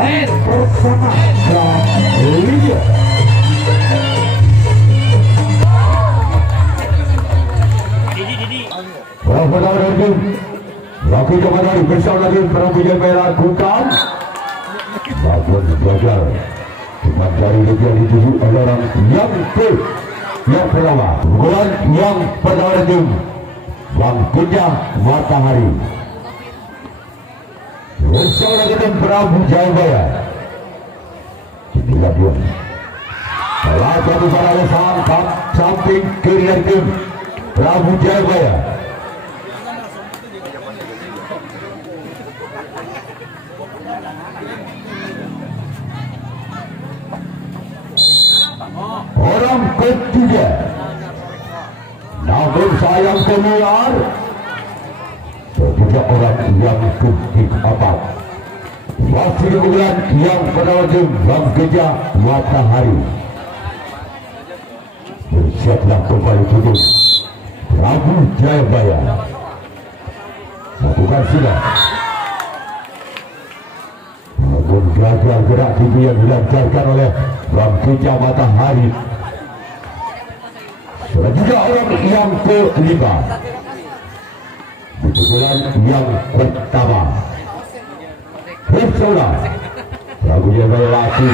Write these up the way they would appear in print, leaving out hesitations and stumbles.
yang pertama Liga. Pertama lagi laki jaman hari bersama lagi Prabu Jaya lakukan bagian belajar cuma dari yang dituju oleh orang yang pertama bulan yang pertama lagi bangkitnya matahari bersama lagi Prabu Jaya. Inilah dia salah satu para sangkap samping kiri dari tim Prabu Jaya. Orang ketiga namun sayang keluar ketiga orang yang keempat masih bulan yang pertama bangkitnya matahari bersiaplah kembali tutup Prabu Jaya lakukan sudah namun gagal gerak tinggi yang dilancarkan oleh bangkitnya matahari. Selanjutnya orang yang kelima di bulan yang pertama bersama Prabu Jaya lagi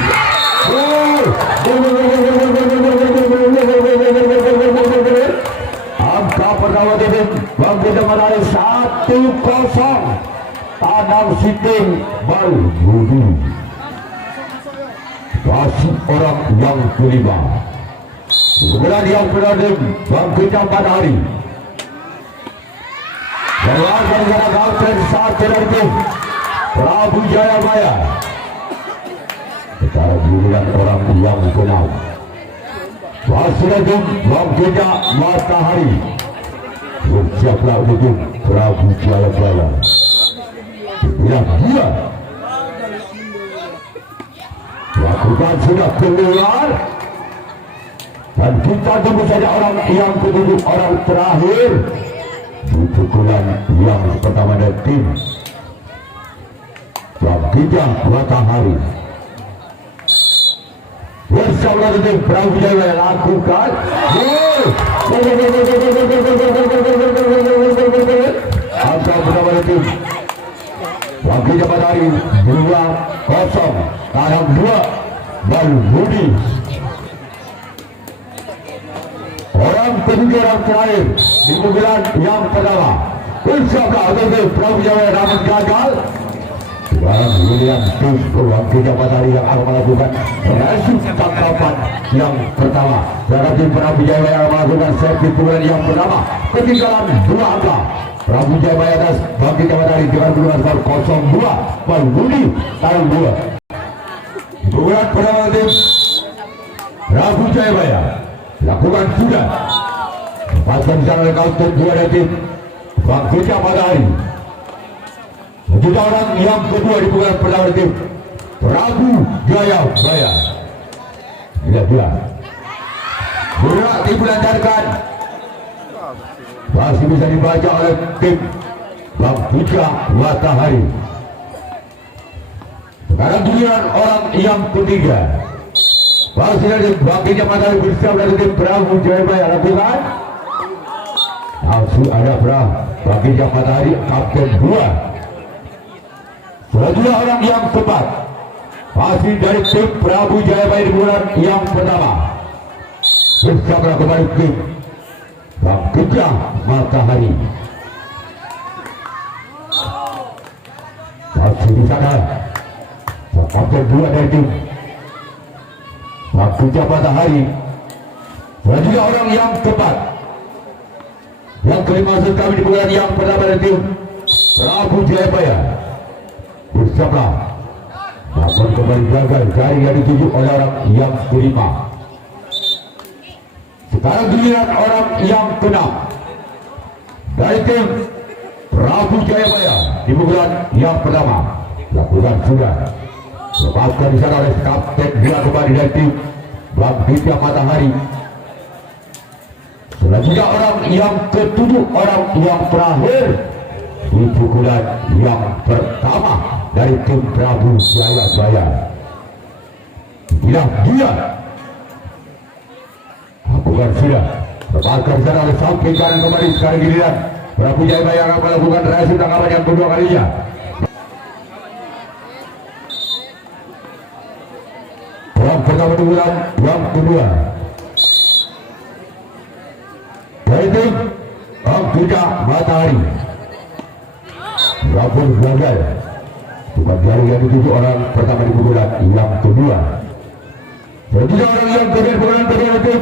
angka pertama tim bangkitnya matahari 1-0 tanam siting Balbudi. Masih orang yang kelima kemudian yang berada bangkitnya matahari keluar dari kapten saat dari tim Prabu Jaya. Sekarang giliran orang yang keenam masih lagi bangkitnya matahari bersiaplah untuk Prabu Jaya. Ya dia lakukan sudah keluar dan kita tunggu saja orang yang ketujuh orang terakhir di pukulan yang pertama dari tim bangkitnya matahari bersama dengan Prabu Jaya lakukan angka pertama dari tim bangkitnya matahari 2-0 tanam 2 Balbudi. Orang ketiga orang terakhir di bulan yang pertama bersama dengan Prabu Jaya namun gagal. Sekarang William Tusko bangkitnya matahari yang akan melakukan resip tangkapan yang pertama. Dan tim Prabu Jaya yang melakukan servis bulan yang pertama ketinggalan 2 angka. Prabu Jaya atas bangkitnya matahari dengan bulan 0-2 Balbudi tanam 2. Bulan pertama tim Prabu Jaya lakukan sudah lepaskan sana oleh kapten 2 dari tim bangkitnya matahari. Menjadi orang yang kedua di bulan pertama dari tim Prabu Jaya. Tidak dia gerak dilancarkan masih bisa dibaca oleh tim bangkitnya matahari. Sekarang giliran orang yang ketiga masih dari bangkitnya matahari bersama dari tim Prabu Jaya lakukan langsung ada bangkitnya matahari kapten 2. Selanjutnya orang yang keempat masih dari tim Prabu Jaya di bulan yang pertama bersama kembali tim bangkitnya matahari. Masih di sana kapten 2 dari tim bangkitnya matahari. Selanjutnya orang yang keempat yang kelima kami di bulan yang pertama dari tim Prabu Jaya bersama namun kembali gagal dari yang dituju oleh orang yang kelima. Sekarang giliran orang yang keenam dari tim Prabu Jaya di bulan yang pertama lakukan sudah lepaskan di sana oleh kapten dia kembali dari tim bangkitnya matahari. Selanjutnya orang yang ketujuh orang yang terakhir di pukulan yang pertama dari tim Prabu Jayabaya. Dia bukan sudah lepaskan sana oleh samping kanan kembali. Sekarang giliran Prabu Jayabaya akan melakukan reaksi tangkapan yang kedua kalinya. Orang pertama di bulan yang kedua yaitu Angkuda Matahari. Rapun gagal. Bukan jari yang dituju orang pertama di bulan yang kedua. Jadi orang yang kedua di bulan kedua itu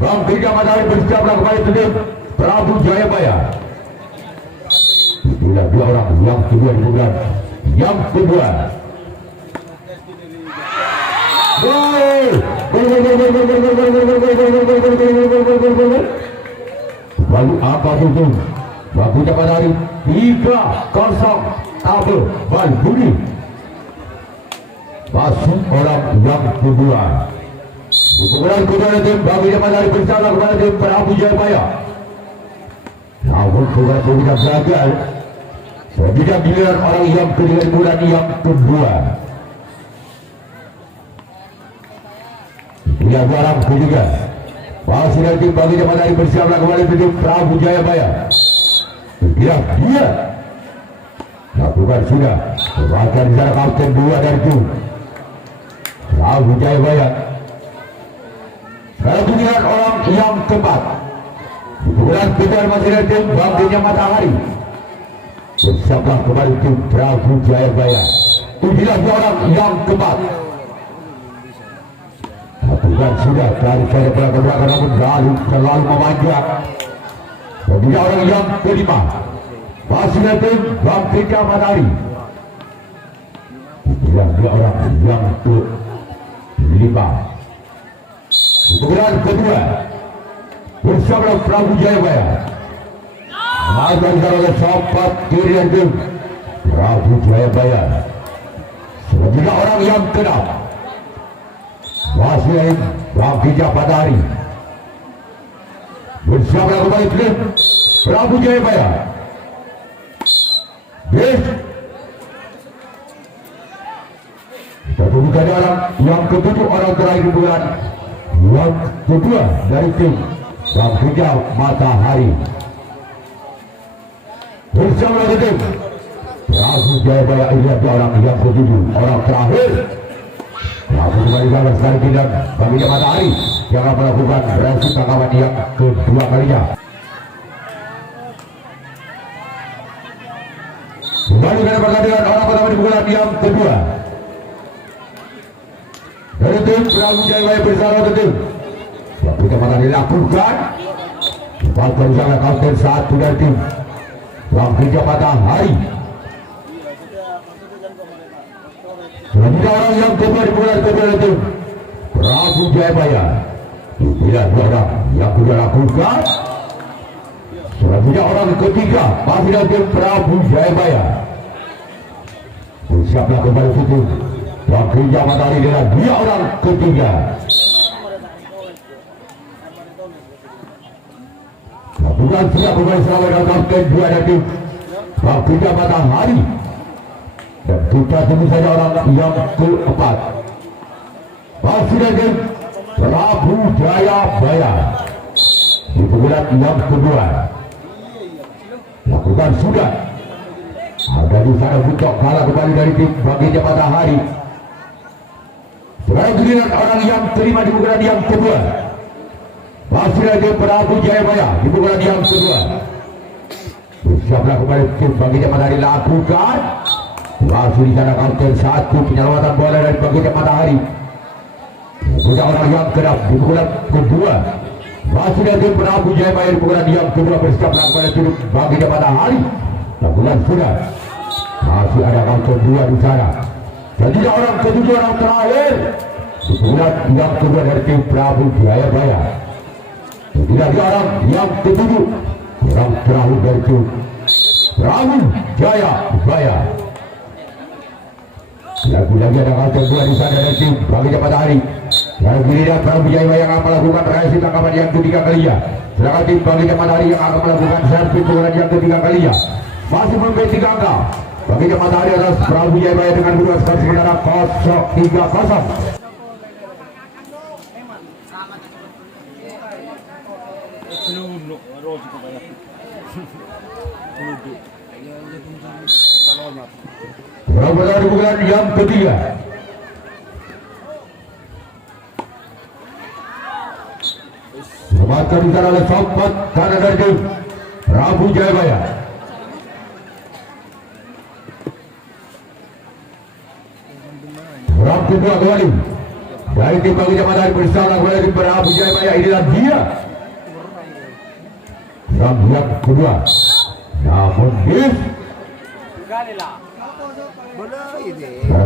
Angkuda Matahari bersiap kembali ke tim Prabu Jayabaya. Inilah dua orang yang kedua di bulan yang kedua. Lalu apa itu? Angkuda Matahari 3-0 tabel Balbuni. Masuk orang yang kedua. Kemudian kedua tim Angkuda Matahari bersama kepada tim Prabu Jayabaya. Namun kemudian gagal. Sebidang giliran orang yang kedua di bulan yang kedua. Dia orang ketiga. Masih dari tim Angkuda Matahari bersama kembali tim Prabu Jayabaya. Dia lakukan sudah. Bahkan di sana kapten 2 dari tim Prabu Jayabaya. Kalau giliran orang yang keempat. Kemudian kita masih dari tim Angkuda Matahari. Bersama kembali tim Prabu Jayabaya. Inilah orang yang keempat. Bukan sudah dari saya belakang namun terlalu memanjang. Dan orang yang kelima masih dari tim Angkuda Matahari. Inilah dua orang yang kelima. Kemudian kedua bersama Prabu Jayabaya. Makan oleh sahabat kiri dan tim Prabu Jayabaya. Selanjutnya orang yang keenam masih dari Angkuda Matahari. Bersama kembali tim Prabu Jayabaya. Kita tunggu dari orang yang ketujuh, orang terakhir di bulan yang kedua dari tim Angkuda Matahari. Bersama tim Prabu Jayabaya. Ini adalah orang yang ketujuh, orang terakhir. Prabu kembali gagal sekali tidak Angkuda Matahari yang akan melakukan reaksi tangkapan yang kedua kalinya. Kembali pada pertandingan orang pertama di bulan yang kedua. Dari tim Prabu Jayabaya bersama tim Angkuda Matahari dilakukan. Bahkan bersama kapten 1 dari tim Angkuda Matahari. Selanjutnya orang yang kedua di bulan kedua itu Prabu Jayabaya. Inilah dua orang yang sudah lakukan. Selanjutnya orang ketiga masih dari tim Prabu Jayabaya. Bersiaplah kembali itu Angkuda Matahari dengan dia orang ketiga. Bukan sudah kembali selama dengan kapten 2 dari tim Angkuda Matahari. Dan kita tunggu saja orang yang keempat masih dari Prabu Jayabaya di bulan yang kedua. Lakukan sudah. Ada di sana butok kalah kembali dari tim Angkuda Matahari. Sekarang giliran orang yang kelima di bulan yang kedua. Masih dari Prabu Jayabaya di bulan yang kedua. Siaplah kembali tim Angkuda Matahari lakukan. Masih di sana kapten 1 penyelamatan bola dari Angkuda Matahari. Sudah orang yang kedap di bulan kedua. Masih dari tim Prabu Jayabaya di bulan yang kedua. Bersiaplah kepada tim Angkuda Matahari. Lakukan sudah. Masih ada kapten 2 di sana. Dan tidak orang ketujuh, orang terakhir di bulan yang kedua dari tim Prabu Jayabaya. Tidak ada orang yang ketujuh, orang terakhir dari tim Prabu Jayabaya. Lagi-lagi ada kapten 2 di sana dari tim Angkuda Matahari. Lalu giliran Prabu Jayabaya yang akan melakukan reaksi tangkapan yang ketiga kalinya. Sedangkan tim Angkuda Matahari yang akan melakukan servis bola yang ketiga kalinya. Masih memberi 3 angka. bagi Matahari atas Prabu Jayabaya dengan dua skor sementara 3-0. Prabu Matahari bukan yang ketiga. Selamatkan di sana oleh Sobat karena dari tim Prabu Jayabaya. Round kedua kembali dari tim bagi Matahari bersama kepada tim Prabu Jayabaya. Inilah dia round yang kedua. Namun bis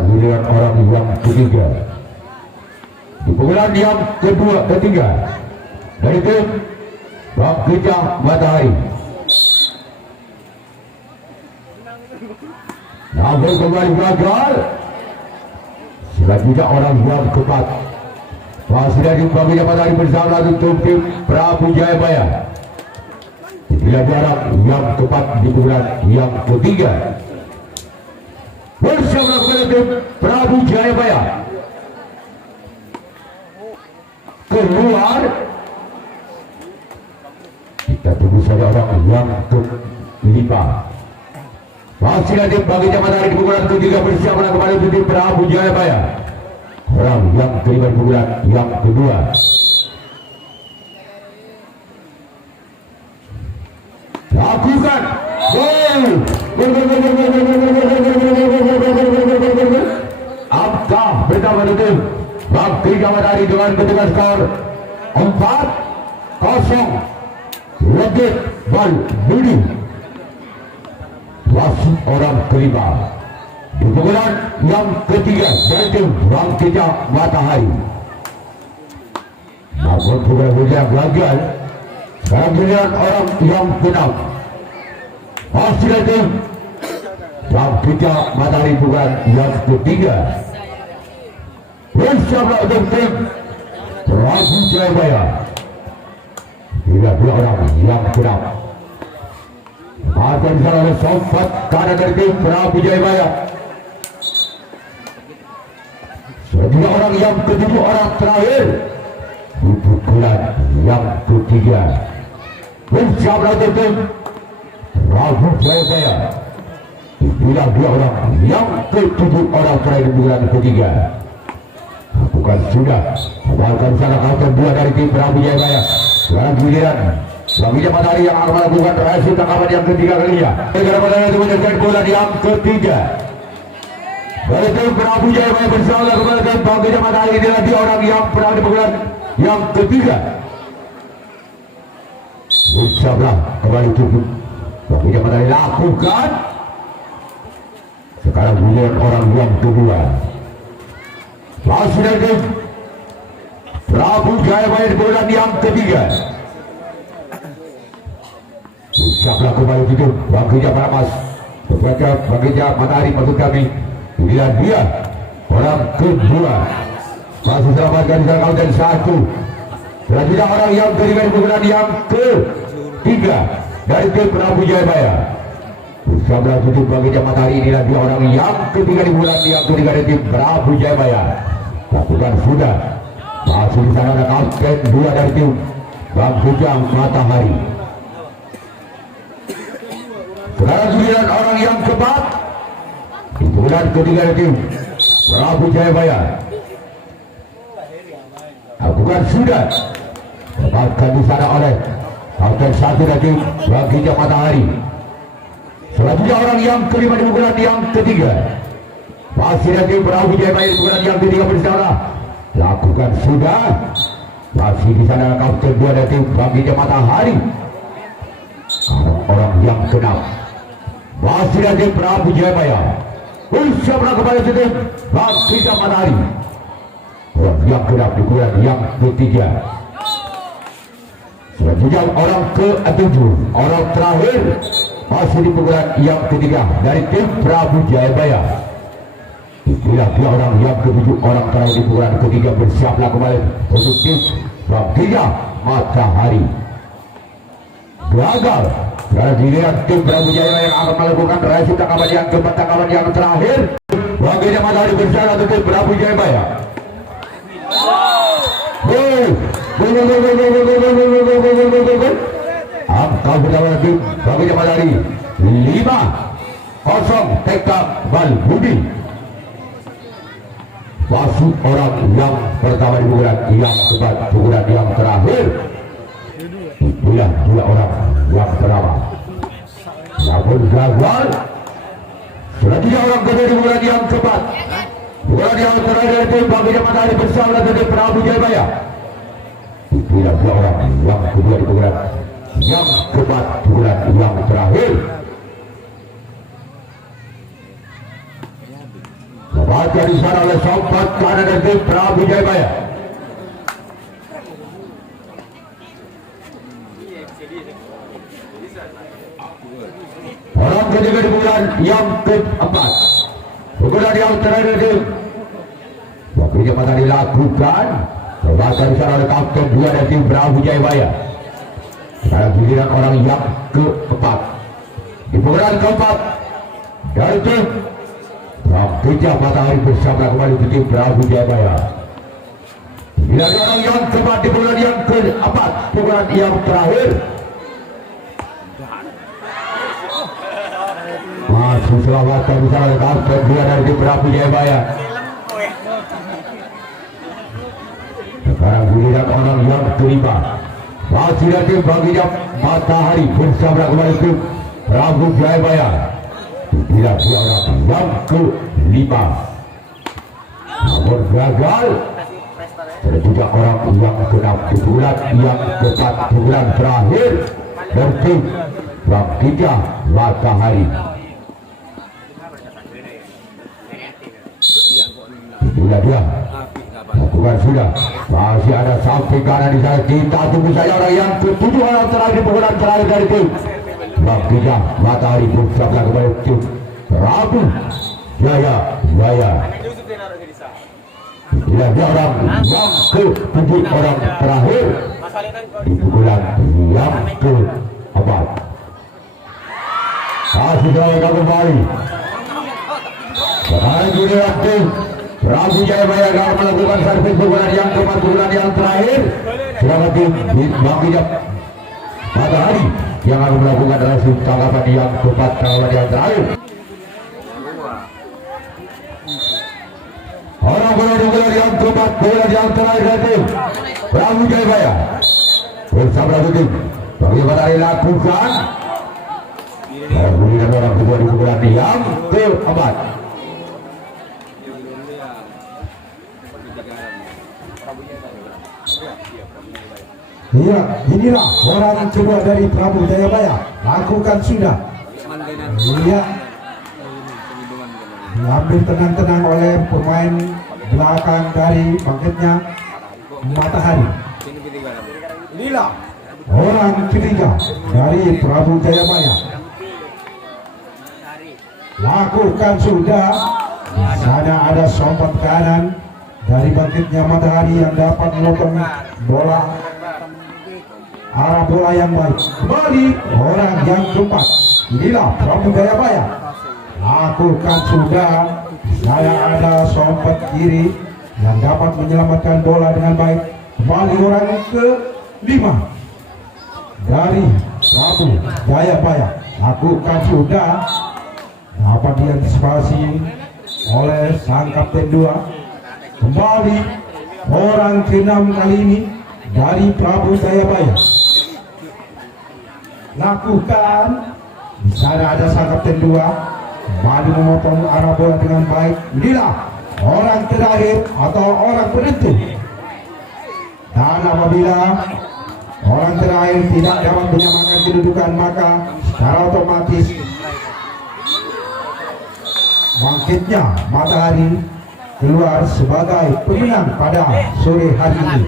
giliran orang yang ketiga di pukulan yang ketiga dari tim Bangkita Matahari. Namun kembali gagal. Selanjutnya orang yang keempat masih dari Bangkita Matahari bersama untuk tim Prabu Jayabaya. Inilah jarak yang keempat di pukulan yang ketiga. Bersama kepada tim Prabu Jayabaya. Keluar. Kita tunggu saja orang yang kelima. Masih ada Bangkita Matahari di pukulan ketiga bersama kembali tim Prabu Jayabaya. Orang yang kelima di pukulan yang kedua. Lakukan gol. Apakah bersama tim Bangkita Matahari dengan ketinggalan skor 4-0. Legit Bal Budi wasit orang kelima di pukulan yang ketiga dari tim Bangkita Matahari. Namun pukulan yang gagal. Sekarang giliran orang yang keenam masih dari tim Bangkita Matahari pukulan yang ketiga bersama untuk tim Prabu Jayabaya. Tidak dua orang yang keenam akan disalah oleh Sobat kanan dari tim Prabu Jayabaya. Selanjutnya orang yang ketujuh, orang terakhir di pukulan yang ketiga bersama untuk tim Prabu Jayabaya. Inilah dua orang yang ketujuh, orang terakhir di pukulan ketiga. Bukan sudah akan salah counter dua dari tim Prabu Jayabaya. Sekarang giliran Bangkita Matahari yang akan melakukan reaksi tangkapan yang ketiga kalinya. Negara Matahari itu menyelesaikan bola yang ketiga. Dari tim Prabu Jayabaya bersama kepada tim Bangkita Matahari. Inilah dia orang yang pernah di pukulan yang ketiga. Bersama kembali tubuh Bangkita Matahari lakukan. Sekarang giliran orang yang kedua. Masih dari tim Prabu Jayabaya di bulan yang ketiga. Siaplah kembali itu Bangkita Pramas kepada Bangkita Matahari maksud kami. Inilah dia orang kedua. Masih selamatkan di sana dan satu. Selanjutnya orang yang ketiga di bulan yang ketiga dari tim Prabu Jayabaya. Bersama itu Bangkita Matahari. Inilah dia orang yang ketiga di bulan yang ketiga dari tim Prabu Jayabaya. Lakukan sudah. Masih di sana ada kapten dua dari tim Bangkita Matahari. Sekarang giliran orang yang keempat di bulan ketiga dari tim Prabu Jayabaya. Lakukan sudah. Dapatkan di sana oleh kapten satu dari tim Bangkita Matahari. Selanjutnya orang yang kelima di bulan yang ketiga. Masih dari tim Prabu Jayabaya di bulan yang ketiga bersama. Lakukan sudah. Masih di sana kapten dua dari tim Bangkita Matahari. Orang yang keenam masih dari tim Prabu Jayabaya. Bersama kepada tim Bangkita Matahari. Orang yang keenam di bulan yang ketiga. Selanjutnya orang ke-7, orang terakhir masih di bulan yang ketiga dari tim Prabu Jayabaya. Inilah dia orang yang ke-7, orang terakhir di bulan ketiga. Bersiaplah kembali untuk tim Bangkita Matahari. Gagal Sekarang giliran tim Prabu Jaya yang akan melakukan raih tangkapan yang keempat, tangkapan yang terakhir. Wakilnya matahari bersama untuk tim Prabu Jaya. Angka pertama tim wakilnya matahari 5-0 tekad Bal Budi. Masuk orang yang pertama di pukulan yang keempat, pukulan yang terakhir. Itulah dua orang yang pertama. Namun gagal. Sudah 3 orang kedua di pukulan yang keempat. Pukulan yang terakhir itu bagi matahari bersama dengan Prabu Jaya. Itulah 2 orang yang kedua di pukulan yang keempat, pukulan yang terakhir. Baca di sana oleh Sompat kanan dari Prabu Jaya. Orang ketiga di bulan yang keempat, bulan yang terakhir itu wakilnya matahari dilakukan. Baca di sana oleh Kapten 2 dari tim Prabu Jaya. Sekarang giliran orang yang keempat di bulan keempat dari tim Rakitya Matahari bersama kembali ke tim Prabu Jaya. Bila orang yang keempat di bulan yang keempat, bulan yang terakhir. Masih selamatkan di sana Kapten 2 dari tim Prabu Jaya. Sekarang giliran orang yang kelima. Masih dari tim Rakitya Matahari bersama kembali ke Prabu Jaya. Bila dia orang yang kelima, namun gagal. Ada juga orang yang keenam di bulan yang keempat, bulan terakhir dari Rakitya Matahari. Bila dia bukan sudah, masih ada sampai kanan di sana. Kita tunggu saja orang yang ketujuh, orang terakhir di bulan terakhir dari tim Rakitya Matahari bersama kembali tim Prabu Jaya. Bila dia orang yang ke-7, orang terakhir di bulan yang ke-4. Masih jauh kembali. Sekarang giliran tim Prabu Jaya akan melakukan servis bulan yang ke-4, bulan yang terakhir. Sedangkan tim Rakitya Matahari yang akan melakukan raih tangkapan yang keempat, tangkapan yang terakhir. Orang bulan yang keempat, bulan yang terakhir dari Prabu Jaya bersama tim Rakitya Matahari lakukan giliran orang kedua di bulan yang keempat. Iya, inilah orang kedua dari Prabu Jaya. Lakukan sudah. Iya. Diambil tenang-tenang oleh pemain belakang dari Bangkitnya Matahari. Inilah orang ketiga dari Prabu Jaya. Lakukan sudah. Di sana ada Sompat kanan dari Bangkitnya Matahari yang dapat memotong bola, arah bola yang baik. Kembali orang yang keempat. Inilah Prabu Jaya. Lakukan sudah. Saya ada Sompat kiri yang dapat menyelamatkan bola dengan baik. Kembali orang ke-5 dari Prabu Jaya. Lakukan sudah. Dapat diantisipasi oleh sang Kapten 2. Kembali orang ke-6 kali ini dari Prabu Jaya. Lakukan. Di sana ada sang Kapten 2 kembali memotong arah bola dengan baik. Inilah orang terakhir atau orang penentu. Dan apabila orang terakhir tidak dapat menyamakan kedudukan, maka secara otomatis Bangkitnya Matahari keluar sebagai pemenang pada sore hari ini.